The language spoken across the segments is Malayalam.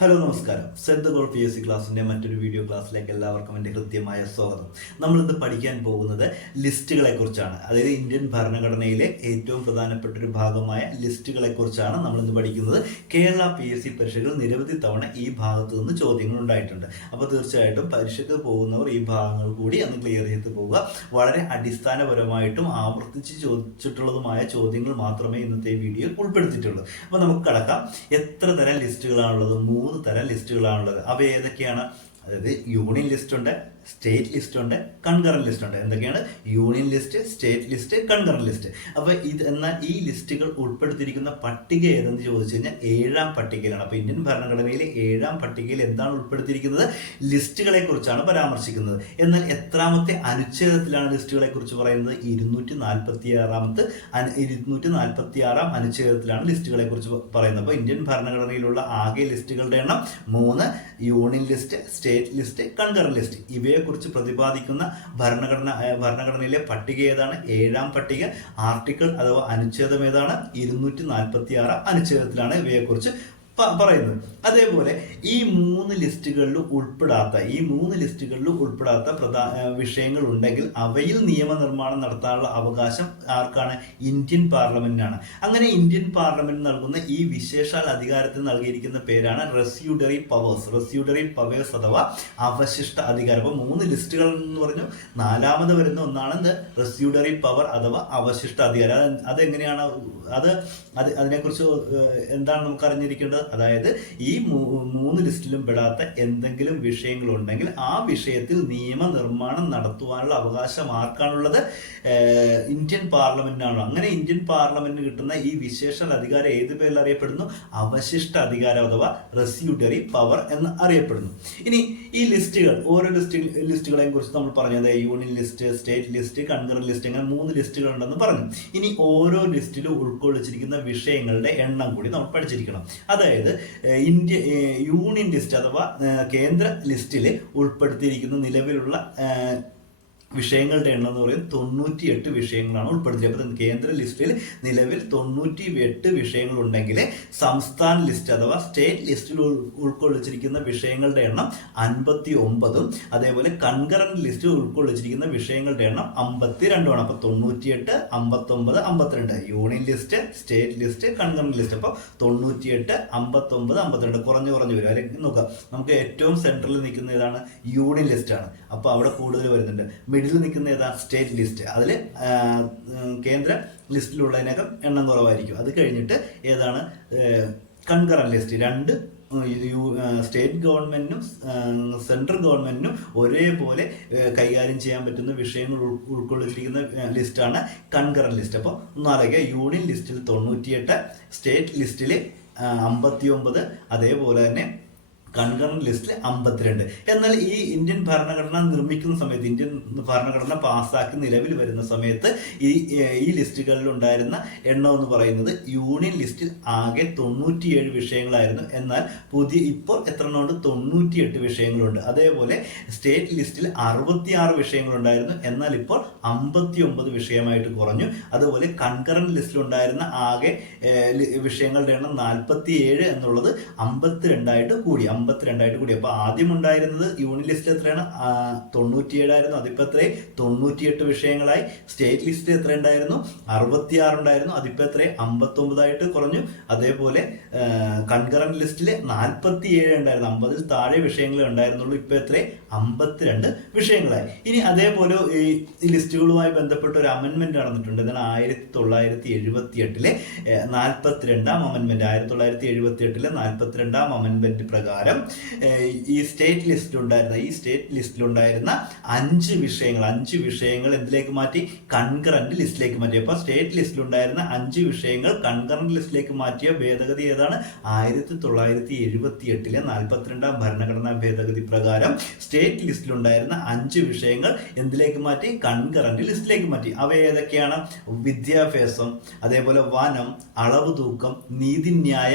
ഹലോ നമസ്കാരം. Z goal P S C ക്ലാസ്സിന്റെ മറ്റൊരു വീഡിയോ ക്ലാസ്സിലേക്ക് എല്ലാവർക്കും എന്റെ കൃത്യമായ സ്വാഗതം. നമ്മളിന്ന് പഠിക്കാൻ പോകുന്നത് ലിസ്റ്റുകളെക്കുറിച്ചാണ് അതായത് ഇന്ത്യൻ ഭരണഘടനയിലെ ഏറ്റവും പ്രധാനപ്പെട്ട ഒരു ഭാഗമായ ലിസ്റ്റുകളെക്കുറിച്ചാണ് നമ്മളിന്ന് പഠിക്കുന്നത്. കേരള പി എസ് സി പരീക്ഷകൾ നിരവധി തവണ ഈ ഭാഗത്തു നിന്ന് ചോദ്യങ്ങൾ ഉണ്ടായിട്ടുണ്ട്. അപ്പോൾ തീർച്ചയായിട്ടും പരീക്ഷയ്ക്ക് പോകുന്നവർ ഈ ഭാഗങ്ങൾ കൂടി അന്ന് ക്ലിയർ ചെയ്ത് പോവുക. വളരെ അടിസ്ഥാനപരമായിട്ടും ആവർത്തിച്ച് ചോദിച്ചിട്ടുള്ളതുമായ ചോദ്യങ്ങൾ മാത്രമേ ഇന്നത്തെ വീഡിയോയിൽ ഉൾപ്പെടുത്തിയിട്ടുള്ളൂ. അപ്പോൾ നമുക്ക് കടക്കാം. എത്ര തരം ലിസ്റ്റുകളാണുള്ളത്? മൂന്ന് തരം ലിസ്റ്റുകളാണുള്ളത്. അവ ഏതൊക്കെയാണ്? അതായത് യൂണിയൻ ലിസ്റ്റ് ഉണ്ട് സ്റ്റേറ്റ് ലിസ്റ്റ് ഉണ്ട് കൺകറന്റ് ലിസ്റ്റ് ഉണ്ട്. എന്തൊക്കെയാണ്? Union list state list concurrent list അപ്പോൾ ഇത് എന്നാൽ ഈ ലിസ്റ്റുകൾ ഉൾപ്പെടുത്തിയിരിക്കുന്ന പട്ടിക ഏതെന്ന് ചോദിച്ചു കഴിഞ്ഞാൽ ഏഴാം പട്ടികയിലാണ്. അപ്പോൾ ഇന്ത്യൻ ഭരണഘടനയിലെ ഏഴാം പട്ടികയിൽ എന്താണ് ഉൾപ്പെടുത്തിയിരിക്കുന്നത്? ലിസ്റ്റുകളെ കുറിച്ചാണ് പരാമർശിക്കുന്നത്. എന്നാൽ എത്രാമത്തെ അനുച്ഛേദത്തിലാണ് ലിസ്റ്റുകളെ കുറിച്ച് പറയുന്നത്? ഇരുന്നൂറ്റി നാൽപ്പത്തി ആറാമത്തെ ഇരുന്നൂറ്റി നാൽപ്പത്തി ആറാം അനുച്ഛേദത്തിലാണ് ലിസ്റ്റുകളെ കുറിച്ച് പറയുന്നത്. അപ്പോൾ ഇന്ത്യൻ ഭരണഘടനയിലുള്ള ആകെ ലിസ്റ്റുകളുടെ എണ്ണം മൂന്ന് union list state list concurrent list ഇവയെക്കുറിച്ച് പ്രതിപാദിക്കുന്ന ഭരണഘടന ഭരണഘടനയിലെ പട്ടിക ഏതാണ്? ഏഴാം പട്ടിക. ആർട്ടിക്കിൾ അഥവാ അനുച്ഛേദം ഏതാണ്? ഇരുന്നൂറ്റി നാൽപ്പത്തി ആറ് അനുച്ഛേദത്തിലാണ് ഇവയെക്കുറിച്ച് പറയുന്നത് അതേപോലെ ഈ മൂന്ന് ലിസ്റ്റുകളിൽ ഉൾപ്പെടാത്ത ഈ മൂന്ന് ലിസ്റ്റുകളിൽ ഉൾപ്പെടാത്ത പ്രധാന വിഷയങ്ങൾ ഉണ്ടെങ്കിൽ അവയിൽ നിയമനിർമ്മാണം നടത്താനുള്ള അവകാശം ആർക്കാണ്? ഇന്ത്യൻ പാർലമെന്റിനാണ്. അങ്ങനെ ഇന്ത്യൻ പാർലമെന്റ് നൽകുന്ന ഈ വിശേഷാൽ അധികാരത്തിന് നൽകിയിരിക്കുന്ന പേരാണ് റെസ്യൂഡറി പവേഴ്സ്. റെസ്യൂഡറി പവേഴ്സ് അഥവാ അവശിഷ്ട അധികാരം. അപ്പോൾ മൂന്ന് ലിസ്റ്റുകൾ എന്ന് പറഞ്ഞു നാലാമത് വരുന്ന ഒന്നാണ് റെസ്യൂഡറി പവർ അഥവാ അവശിഷ്ട അധികാരം. അത് അതെങ്ങനെയാണ് അത് അത് അതിനെക്കുറിച്ച് എന്താണ് നമുക്ക് അറിഞ്ഞിരിക്കേണ്ടത്? അതായത് ഈ മൂന്ന് ലിസ്റ്റിലും പെടാത്ത എന്തെങ്കിലും വിഷയങ്ങളുണ്ടെങ്കിൽ ആ വിഷയത്തിൽ നിയമനിർമ്മാണം നടത്തുവാനുള്ള അവകാശം ആർക്കാണുള്ളത്? ഇന്ത്യൻ പാർലമെന്റിനാണോ. അങ്ങനെ ഇന്ത്യൻ പാർലമെന്റിന് കിട്ടുന്ന ഈ വിശേഷ അധികാരം ഏത് പേരിൽ അറിയപ്പെടുന്നു? അവശിഷ്ട അധികാരം അഥവാ റെസ്യൂട്ടറി പവർ എന്ന് അറിയപ്പെടുന്നു. ഇനി ഈ ലിസ്റ്റുകൾ ഓരോ ലിസ്റ്റ് ലിസ്റ്റുകളെയും കുറിച്ച് നമ്മൾ പറഞ്ഞത് union list state list concurrent list അങ്ങനെ മൂന്ന് ലിസ്റ്റുകൾ ഉണ്ടെന്ന് പറഞ്ഞു. ഇനി ഓരോ ലിസ്റ്റിലും ഉൾക്കൊള്ളിച്ചിരിക്കുന്ന വിഷയങ്ങളുടെ എണ്ണം കൂടി നമ്മൾ പഠിച്ചിരിക്കണം. അതായത് ഏഹ്, ഇന്ത്യ യൂണിയൻ ലിസ്റ്റ് അഥവാ കേന്ദ്ര ലിസ്റ്റിൽ ഉൾപ്പെടുത്തിയിരിക്കുന്ന നിലവിലുള്ള വിഷയങ്ങളുടെ എണ്ണം എന്ന് പറയുന്നത് തൊണ്ണൂറ്റി എട്ട് വിഷയങ്ങളാണ് ഉൾപ്പെടുത്തിയത്. കേന്ദ്ര ലിസ്റ്റിൽ നിലവിൽ തൊണ്ണൂറ്റി എട്ട് വിഷയങ്ങളുണ്ടെങ്കിൽ സംസ്ഥാന ലിസ്റ്റ് അഥവാ സ്റ്റേറ്റ് ലിസ്റ്റിൽ ഉൾക്കൊള്ളിച്ചിരിക്കുന്ന വിഷയങ്ങളുടെ എണ്ണം അൻപത്തി ഒമ്പതും അതേപോലെ കൺകറന്റ് ലിസ്റ്റിൽ ഉൾക്കൊള്ളിച്ചിരിക്കുന്ന വിഷയങ്ങളുടെ എണ്ണം അമ്പത്തി രണ്ടുമാണ് അപ്പോൾ തൊണ്ണൂറ്റിയെട്ട് അമ്പത്തൊമ്പത് അമ്പത്തിരണ്ട്. Union list state list concurrent list. അപ്പോൾ തൊണ്ണൂറ്റിയെട്ട് അമ്പത്തൊമ്പത് അമ്പത്തിരണ്ട് കുറഞ്ഞു കുറഞ്ഞു വരും. അല്ലെങ്കിൽ നോക്കാം നമുക്ക് ഏറ്റവും സെൻട്രലിൽ നിൽക്കുന്ന ഏതാണ്? യൂണിയൻ ലിസ്റ്റാണ്. അപ്പോൾ അവിടെ കൂടുതൽ വരുന്നുണ്ട്. മിഡിൽ നിൽക്കുന്ന ഏതാ സ്റ്റേറ്റ് ലിസ്റ്റ് അതിൽ കേന്ദ്ര ലിസ്റ്റിലുള്ളതിനകം എണ്ണം കുറവായിരിക്കും. അത് കഴിഞ്ഞിട്ട് ഏതാണ് കൺകറന്റ് ലിസ്റ്റ് രണ്ട് യു- സ്റ്റേറ്റ് ഗവൺമെന്റിനും സെൻട്രൽ ഗവൺമെന്റിനും ഒരേപോലെ കൈകാര്യം ചെയ്യാൻ പറ്റുന്ന വിഷയങ്ങൾ ഉൾ- ഉൾക്കൊള്ളിച്ചിരിക്കുന്ന ലിസ്റ്റാണ് കൺകറന്റ് ലിസ്റ്റ് അപ്പോൾ ഒന്നാലോചിക്കുക യൂണിയൻ ലിസ്റ്റിൽ തൊണ്ണൂറ്റിയെട്ട് സ്റ്റേറ്റ് ലിസ്റ്റിൽ അമ്പത്തി ഒമ്പത് അതേപോലെ തന്നെ കൺകറന്റ് ലിസ്റ്റിൽ അമ്പത്തിരണ്ട്. എന്നാൽ ഈ ഇന്ത്യൻ ഭരണഘടന നിർമ്മിക്കുന്ന സമയത്ത് ഇന്ത്യൻ ഭരണഘടന പാസ്സാക്കി നിലവിൽ വരുന്ന സമയത്ത് ഈ ഈ ലിസ്റ്റുകളിൽ ഉണ്ടായിരുന്ന എണ്ണം എന്ന് പറയുന്നത് യൂണിയൻ ലിസ്റ്റിൽ ആകെ തൊണ്ണൂറ്റിയേഴ് വിഷയങ്ങളായിരുന്നു. എന്നാൽ പുതിയ ഇപ്പോൾ എത്ര എണ്ണമുണ്ട് തൊണ്ണൂറ്റിയെട്ട് വിഷയങ്ങളുണ്ട്. അതേപോലെ സ്റ്റേറ്റ് ലിസ്റ്റിൽ അറുപത്തിയാറ് വിഷയങ്ങളുണ്ടായിരുന്നു. എന്നാൽ ഇപ്പോൾ അമ്പത്തി ഒമ്പത് വിഷയമായിട്ട് കുറഞ്ഞു. അതുപോലെ കൺകറന്റ് ലിസ്റ്റിൽ ഉണ്ടായിരുന്ന ആകെ വിഷയങ്ങളുടെ എണ്ണം നാൽപ്പത്തി ഏഴ് എന്നുള്ളത് അമ്പത്തിരണ്ടായിട്ട് കൂടി. അമ്പത്തിരണ്ടായിട്ട് കൂടി. അപ്പോൾ ആദ്യം ഉണ്ടായിരുന്നത് യൂണിയൻ ലിസ്റ്റ് എത്രയാണ് തൊണ്ണൂറ്റിയേഴായിരുന്നു. അതിപ്പോൾ എത്രയും തൊണ്ണൂറ്റിയെട്ട് വിഷയങ്ങളായി. സ്റ്റേറ്റ് ലിസ്റ്റ് എത്ര ഉണ്ടായിരുന്നു? അറുപത്തിയാറ് ഉണ്ടായിരുന്നു. അതിപ്പോൾ അമ്പത്തി അമ്പത്തൊമ്പതായിട്ട് കുറഞ്ഞു. അതേപോലെ കൺകറന്റ് ലിസ്റ്റിൽ നാൽപ്പത്തി ഏഴ് ഉണ്ടായിരുന്നു. അമ്പതിൽ താഴെ വിഷയങ്ങളെ ഉണ്ടായിരുന്നുള്ളൂ. ഇപ്പോൾ എത്രയും അമ്പത്തിരണ്ട് വിഷയങ്ങളായി. ഇനി അതേപോലെ ഈ ലിസ്റ്റുകളുമായി ബന്ധപ്പെട്ട ഒരു അമെൻമെന്റ് നടന്നിട്ടുണ്ട്. ഇതാണ് ആയിരത്തി തൊള്ളായിരത്തി എഴുപത്തി എട്ടിലെ നാൽപ്പത്തിരണ്ടാം അമെൻമെന്റ് ആയിരത്തി തൊള്ളായിരത്തി എഴുപത്തി എട്ടിലെ നാൽപ്പത്തിരണ്ടാം അമെൻമെന്റ് പ്രകാരം ഏഹ്, ഈ സ്റ്റേറ്റ് ലിസ്റ്റിലുണ്ടായിരുന്ന ഈ സ്റ്റേറ്റ് ലിസ്റ്റിലുണ്ടായിരുന്ന അഞ്ച് വിഷയങ്ങൾ അഞ്ച് വിഷയങ്ങൾ എന്തിലേക്ക് മാറ്റി? കൺകറന്റ് ലിസ്റ്റിലേക്ക് മാറ്റി. അപ്പോൾ സ്റ്റേറ്റ് ലിസ്റ്റിലുണ്ടായിരുന്ന അഞ്ച് വിഷയങ്ങൾ കൺകറന്റ് ലിസ്റ്റിലേക്ക് മാറ്റിയ ഭേദഗതി ഏതാണ്? ആയിരത്തി തൊള്ളായിരത്തി എഴുപത്തി എട്ടിലെ നാൽപ്പത്തിരണ്ടാം ഭരണഘടനാ ഭേദഗതി പ്രകാരം സ്റ്റേറ്റ് ലിസ്റ്റിലുണ്ടായിരുന്ന അഞ്ച് വിഷയങ്ങൾ എന്തിലേക്ക് മാറ്റി? കൺകറന്റ് ലിസ്റ്റിലേക്ക് മാറ്റി. അവ ഏതൊക്കെയാണ്? വിദ്യാഭ്യാസം അതേപോലെ വനം അളവ് തൂക്കം നീതിന്യായ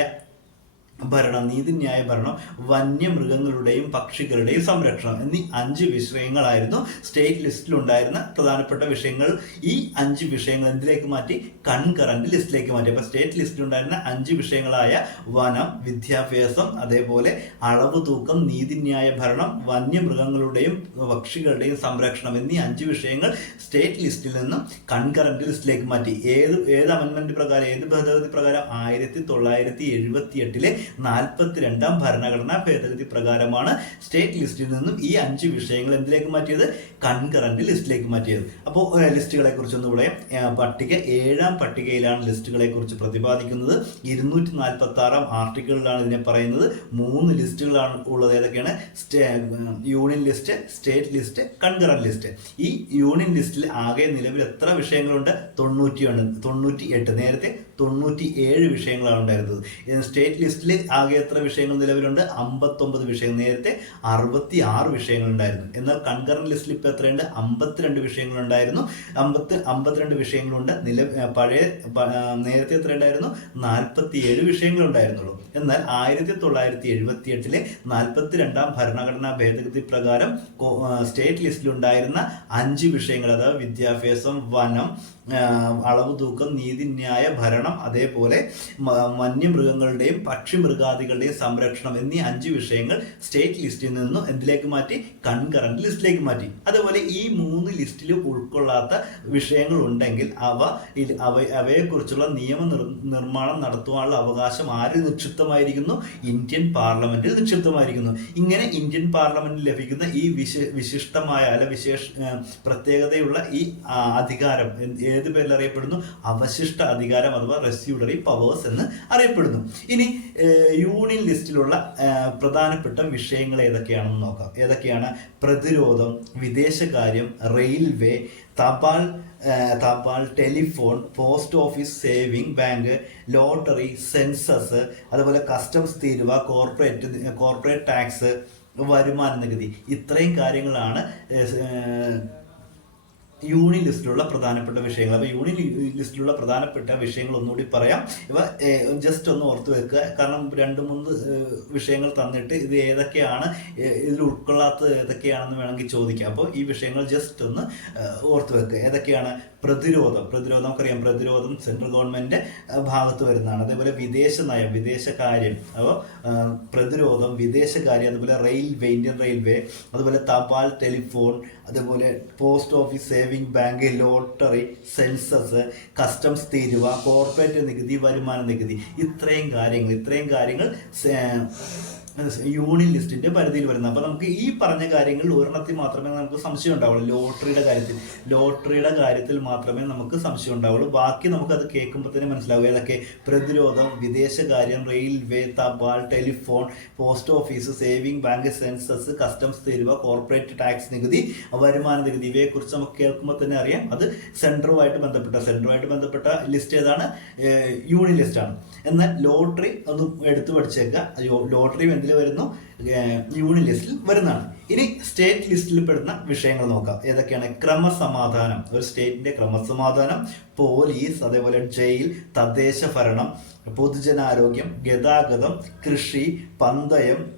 ഭരണം നീതിന്യായ ഭരണം വന്യമൃഗങ്ങളുടെയും പക്ഷികളുടെയും സംരക്ഷണം എന്നീ അഞ്ച് വിഷയങ്ങളായിരുന്നു സ്റ്റേറ്റ് ലിസ്റ്റിലുണ്ടായിരുന്ന പ്രധാനപ്പെട്ട വിഷയങ്ങൾ. ഈ അഞ്ച് വിഷയങ്ങൾ എന്തിലേക്ക് മാറ്റി? കൺകറന്റ് ലിസ്റ്റിലേക്ക് മാറ്റി. അപ്പൊ സ്റ്റേറ്റ് ലിസ്റ്റിലുണ്ടായിരുന്ന അഞ്ച് വിഷയങ്ങളായ വനം വിദ്യാഭ്യാസം അതേപോലെ അളവ് തൂക്കം നീതിന്യായ ഭരണം വന്യമൃഗങ്ങളുടെയും പക്ഷികളുടെയും സംരക്ഷണം എന്നീ അഞ്ച് വിഷയങ്ങൾ സ്റ്റേറ്റ് ലിസ്റ്റിൽ നിന്നും കൺകറന്റ് ലിസ്റ്റിലേക്ക് മാറ്റി. ഏത് ഏത് അമെന്റ്മെന്റ് പ്രകാരം ഏത് ഭേദഗതി പ്രകാരം? ആയിരത്തി തൊള്ളായിരത്തി എഴുപത്തി എട്ടിലെ നാൽപ്പത്തിരണ്ടാം ഭരണഘടനാ ഭേദഗതി പ്രകാരമാണ് സ്റ്റേറ്റ് ലിസ്റ്റിൽ നിന്നും ഈ അഞ്ച് വിഷയങ്ങൾ എന്തിലേക്ക് മാറ്റിയത്? കൺകറന്റ് ലിസ്റ്റിലേക്ക് മാറ്റിയത്. അപ്പോൾ ലിസ്റ്റുകളെ കുറിച്ച് ഒന്ന് പറയാം പട്ടിക ഏഴാം പട്ടികയിലാണ് ലിസ്റ്റുകളെ കുറിച്ച് പ്രതിപാദിക്കുന്നത്. ഇരുന്നൂറ്റി നാൽപ്പത്തി ആറാം ആർട്ടിക്കിളിലാണ് ഇതിനെ പറയുന്നത്. മൂന്ന് ലിസ്റ്റുകളാണ് ഉള്ളത്. ഏതൊക്കെയാണ്? Union list state list concurrent list. ഈ യൂണിയൻ ലിസ്റ്റിൽ ആകെ നിലവിൽ എത്ര വിഷയങ്ങളുണ്ട്? തൊണ്ണൂറ്റി ഉണ്ട് തൊണ്ണൂറ്റി എട്ട് നേരത്തെ തൊണ്ണൂറ്റി ഏഴ് വിഷയങ്ങളാണ് ഉണ്ടായിരുന്നത്. സ്റ്റേറ്റ് ലിസ്റ്റിൽ ആകെ എത്ര വിഷയങ്ങൾ നിലവിലുണ്ട്? അമ്പത്തൊമ്പത് വിഷയങ്ങൾ. നേരത്തെ അറുപത്തി ആറ് വിഷയങ്ങൾ ഉണ്ടായിരുന്നു. എന്നാൽ കൺകറന്റ് ലിസ്റ്റിൽ ഇപ്പോൾ എത്രയുണ്ട്? അമ്പത്തിരണ്ട് വിഷയങ്ങൾ ഉണ്ടായിരുന്നു. അമ്പത്തി അമ്പത്തിരണ്ട് വിഷയങ്ങളുണ്ട്. നില പഴയ നേരത്തെ എത്ര ഉണ്ടായിരുന്നു? നാൽപ്പത്തി ഏഴ് വിഷയങ്ങൾ ഉണ്ടായിരുന്നുള്ളൂ. എന്നാൽ ആയിരത്തി തൊള്ളായിരത്തി എഴുപത്തി എട്ടിലെ നാൽപ്പത്തി രണ്ടാം ഭരണഘടനാ ഭേദഗതി പ്രകാരം സ്റ്റേറ്റ് ലിസ്റ്റിലുണ്ടായിരുന്ന അഞ്ച് വിഷയങ്ങൾ അതായത് വിദ്യാഭ്യാസം വനം അളവ് തൂക്കം നീതിന്യായ ഭരണം അതേപോലെ വന്യമൃഗങ്ങളുടെയും പക്ഷി മൃഗാദികളുടെയും സംരക്ഷണം എന്നീ അഞ്ച് വിഷയങ്ങൾ സ്റ്റേറ്റ് ലിസ്റ്റിൽ നിന്നും എന്തിലേക്ക് മാറ്റി? കൺകറന്റ് ലിസ്റ്റിലേക്ക് മാറ്റി. അതുപോലെ ഈ മൂന്ന് ലിസ്റ്റിൽ ഉൾക്കൊള്ളാത്ത വിഷയങ്ങൾ ഉണ്ടെങ്കിൽ അവ അവയെക്കുറിച്ചുള്ള നിയമ നിർമ്മാണം നടത്തുവാനുള്ള അവകാശം ആര് നിക്ഷിപ്തമായിരിക്കുന്നു? ഇന്ത്യൻ പാർലമെന്റിൽ നിക്ഷിപ്തമായിരിക്കുന്നു. ഇങ്ങനെ ഇന്ത്യൻ പാർലമെന്റിൽ ലഭിക്കുന്ന ഈ വിശ വിശിഷ്ടമായ അല്ല വിശേഷ പ്രത്യേകതയുള്ള ഈ അധികാരം ഏത് പേരിൽ അറിയപ്പെടുന്നു? അവശിഷ്ട അധികാരം അഥവാ റെസ്യൂഡറി പവേഴ്സ് എന്ന് അറിയപ്പെടുന്നു. ഇനി യൂണിയൻ ലിസ്റ്റിലുള്ള പ്രധാനപ്പെട്ട വിഷയങ്ങൾ ഏതൊക്കെയാണെന്ന് നോക്കാം. ഏതൊക്കെയാണ്? പ്രതിരോധം വിദേശകാര്യം റെയിൽവേ തപാൽ തപാൽ telephone post office saving bank lottery census അതുപോലെ കസ്റ്റംസ് തീരുവ കോർപ്പറേറ്റ് കോർപ്പറേറ്റ് ടാക്സ് വരുമാന നികുതി. ഇത്രയും കാര്യങ്ങളാണ് യൂണിയൻ ലിസ്റ്റിലുള്ള പ്രധാനപ്പെട്ട വിഷയങ്ങൾ. അപ്പോൾ യൂണിയൻ ലിസ്റ്റിലുള്ള പ്രധാനപ്പെട്ട വിഷയങ്ങൾ ഒന്നുകൂടി പറയാം. ഇവ ജസ്റ്റ് ഒന്ന് ഓർത്ത് വെക്കുക. കാരണം രണ്ട് മൂന്ന് വിഷയങ്ങൾ തന്നിട്ട് ഇത് ഏതൊക്കെയാണ് ഇതിൽ ഉൾക്കൊള്ളാത്തത് ഏതൊക്കെയാണെന്ന് വേണമെങ്കിൽ ചോദിക്കാം. അപ്പോൾ ഈ വിഷയങ്ങൾ ജസ്റ്റ് ഒന്ന് ഓർത്തു വെക്കുക. ഏതൊക്കെയാണ്? പ്രതിരോധം. പ്രതിരോധം നമുക്കറിയാം. പ്രതിരോധം സെൻട്രൽ ഗവൺമെന്റ് ഭാഗത്ത് വരുന്നതാണ്. അതേപോലെ വിദേശ നയം വിദേശകാര്യം അപ്പോൾ പ്രതിരോധം വിദേശകാര്യം അതുപോലെ റെയിൽവേ ഇന്ത്യൻ റെയിൽവേ അതുപോലെ തപാൽ ടെലിഫോൺ അതുപോലെ post office saving bank lottery census customs തീരുവ കോർപ്പറേറ്റ് നികുതി വരുമാന നികുതി ഇത്രയും കാര്യങ്ങൾ ഇത്രയും കാര്യങ്ങൾ യൂണിയൻ ലിസ്റ്റിന്റെ പരിധിയിൽ വരുന്നത്. അപ്പൊ നമുക്ക് ഈ പറഞ്ഞ കാര്യങ്ങളിൽ ഒരെണ്ണത്തിൽ മാത്രമേ നമുക്ക് സംശയം ഉണ്ടാവുള്ളൂ. ലോട്ടറിയുടെ കാര്യത്തിൽ ലോട്ടറിയുടെ കാര്യത്തിൽ മാത്രമേ നമുക്ക് സംശയം ഉണ്ടാവുള്ളൂ. ബാക്കി നമുക്ക് അത് കേൾക്കുമ്പോൾ തന്നെ മനസ്സിലാവും. ഏതൊക്കെ? പ്രതിരോധം വിദേശകാര്യം റെയിൽവേ തപാൽ telephone post office saving bank census customs തീരുവ കോർപ്പറേറ്റ് ടാക്സ് നികുതി വരുമാന നികുതി. ഇവയെക്കുറിച്ച് നമുക്ക് കേൾക്കുമ്പോൾ തന്നെ അറിയാം. അത് സെൻട്രുമായിട്ട് ബന്ധപ്പെട്ട സെൻട്രുമായിട്ട് ബന്ധപ്പെട്ട ലിസ്റ്റ് ഏതാണ്? യൂണിയൻ ലിസ്റ്റാണ്. എന്നാൽ ലോട്ടറി ഒന്ന് എടുത്തു പഠിച്ചേക്കുക. ലോട്ടറി എന്തിൽ വരുന്നു. യൂണിയൻ ലിസ്റ്റിൽ വരുന്നതാണ്. ഇനി സ്റ്റേറ്റ് ലിസ്റ്റിൽ പെടുന്ന വിഷയങ്ങൾ നോക്കാം. ഏതൊക്കെയാണ്? ക്രമസമാധാനം. ഒരു സ്റ്റേറ്റിന്റെ ക്രമസമാധാനം പോലീസ് അതേപോലെ ജയിൽ തദ്ദേശ ഭരണം പൊതുജനാരോഗ്യം ഗതാഗതം കൃഷി പന്തയം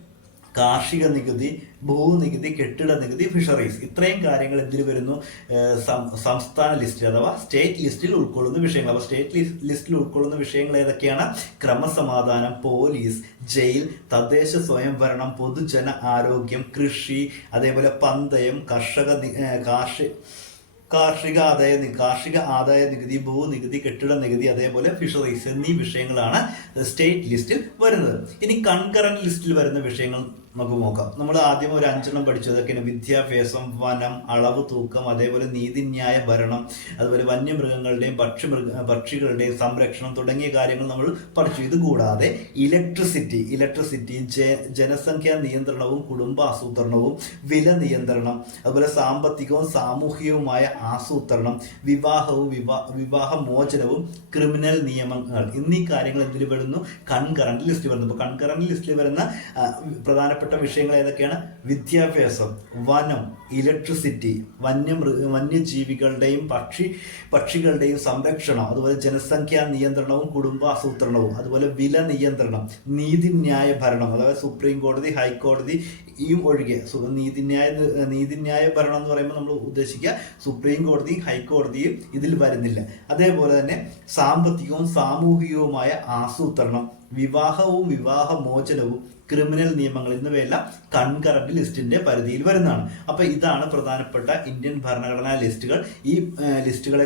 കാർഷിക നികുതി ഭൂനികുതി കെട്ടിട നികുതി ഫിഷറീസ് ഇത്രയും കാര്യങ്ങൾ എന്തിൽ വരുന്നു? സംസ്ഥാന ലിസ്റ്റിൽ അഥവാ സ്റ്റേറ്റ് ലിസ്റ്റിൽ ഉൾക്കൊള്ളുന്ന വിഷയങ്ങൾ. അപ്പോൾ സ്റ്റേറ്റ് ലിസ്റ്റിൽ ഉൾക്കൊള്ളുന്ന വിഷയങ്ങൾ ഏതൊക്കെയാണ്? ക്രമസമാധാനം പോലീസ് ജയിൽ തദ്ദേശ സ്വയംഭരണം പൊതുജന ആരോഗ്യം കൃഷി അതേപോലെ പന്തയം കർഷക കാർഷിക കാർഷിക ആദായ കാർഷിക ആദായ നികുതി ഭൂനികുതി കെട്ടിട നികുതി അതേപോലെ ഫിഷറീസ് എന്നീ വിഷയങ്ങളാണ് സ്റ്റേറ്റ് ലിസ്റ്റിൽ വരുന്നത്. ഇനി കൺകറന്റ് ലിസ്റ്റിൽ വരുന്ന വിഷയങ്ങൾ നമുക്ക് നോക്കാം. നമ്മൾ ആദ്യം ഒരു അഞ്ചെണ്ണം പഠിച്ചു. അതൊക്കെയാണ് വിദ്യാഭ്യാസം വനം അളവ് തൂക്കം അതേപോലെ നീതിന്യായ ഭരണം അതുപോലെ വന്യമൃഗങ്ങളുടെയും പക്ഷിമൃഗ പക്ഷികളുടെയും സംരക്ഷണം തുടങ്ങിയ കാര്യങ്ങൾ നമ്മൾ പഠിച്ചു. ഇത് കൂടാതെ ഇലക്ട്രിസിറ്റി ഇലക്ട്രിസിറ്റി ജനസംഖ്യാ നിയന്ത്രണവും കുടുംബ ആസൂത്രണവും വില നിയന്ത്രണം അതുപോലെ സാമ്പത്തികവും സാമൂഹികവുമായ ആസൂത്രണം വിവാഹവും വിവാ മോചനവും ക്രിമിനൽ നിയമങ്ങൾ. എന്നീ കാര്യങ്ങൾ എന്തിൽ പെടുന്നു? കൺകറന്റ് ലിസ്റ്റിൽ വരുന്നു അപ്പോൾ കൺകറന്റ് ലിസ്റ്റിൽ വരുന്ന ആ, പ്രധാനപ്പെട്ട വിഷയങ്ങൾ ഏതൊക്കെയാണ്? വിദ്യാഭ്യാസം വനം ഇലക്ട്രിസിറ്റി വന്യമൃ വന്യജീവികളുടെയും പക്ഷി പക്ഷികളുടെയും സംരക്ഷണം അതുപോലെ ജനസംഖ്യാ നിയന്ത്രണവും കുടുംബാസൂത്രണവും അതുപോലെ വില നിയന്ത്രണം നീതിന്യായ ഭരണം അതായത് സുപ്രീം കോടതി ഹൈക്കോടതി ഈ ഒഴികെ. നീതിന്യായ നീതിന്യായ ഭരണം എന്ന് പറയുമ്പോൾ നമ്മൾ ഉദ്ദേശിക്കുക സുപ്രീം കോടതിയും ഹൈക്കോടതിയും ഇതിൽ വരുന്നില്ല. അതേപോലെ തന്നെ സാമ്പത്തികവും സാമൂഹികവുമായ ആസൂത്രണം വിവാഹവും വിവാഹമോചനവും ക്രിമിനൽ നിയമങ്ങൾ എന്നിവയെല്ലാം കൺകറന്റ് ലിസ്റ്റിന്റെ പരിധിയിൽ വരുന്നതാണ്. അപ്പൊ ഇതാണ് പ്രധാനപ്പെട്ട ഇന്ത്യൻ ഭരണഘടനാ ലിസ്റ്റുകൾ. ഈ ലിസ്റ്റുകളെ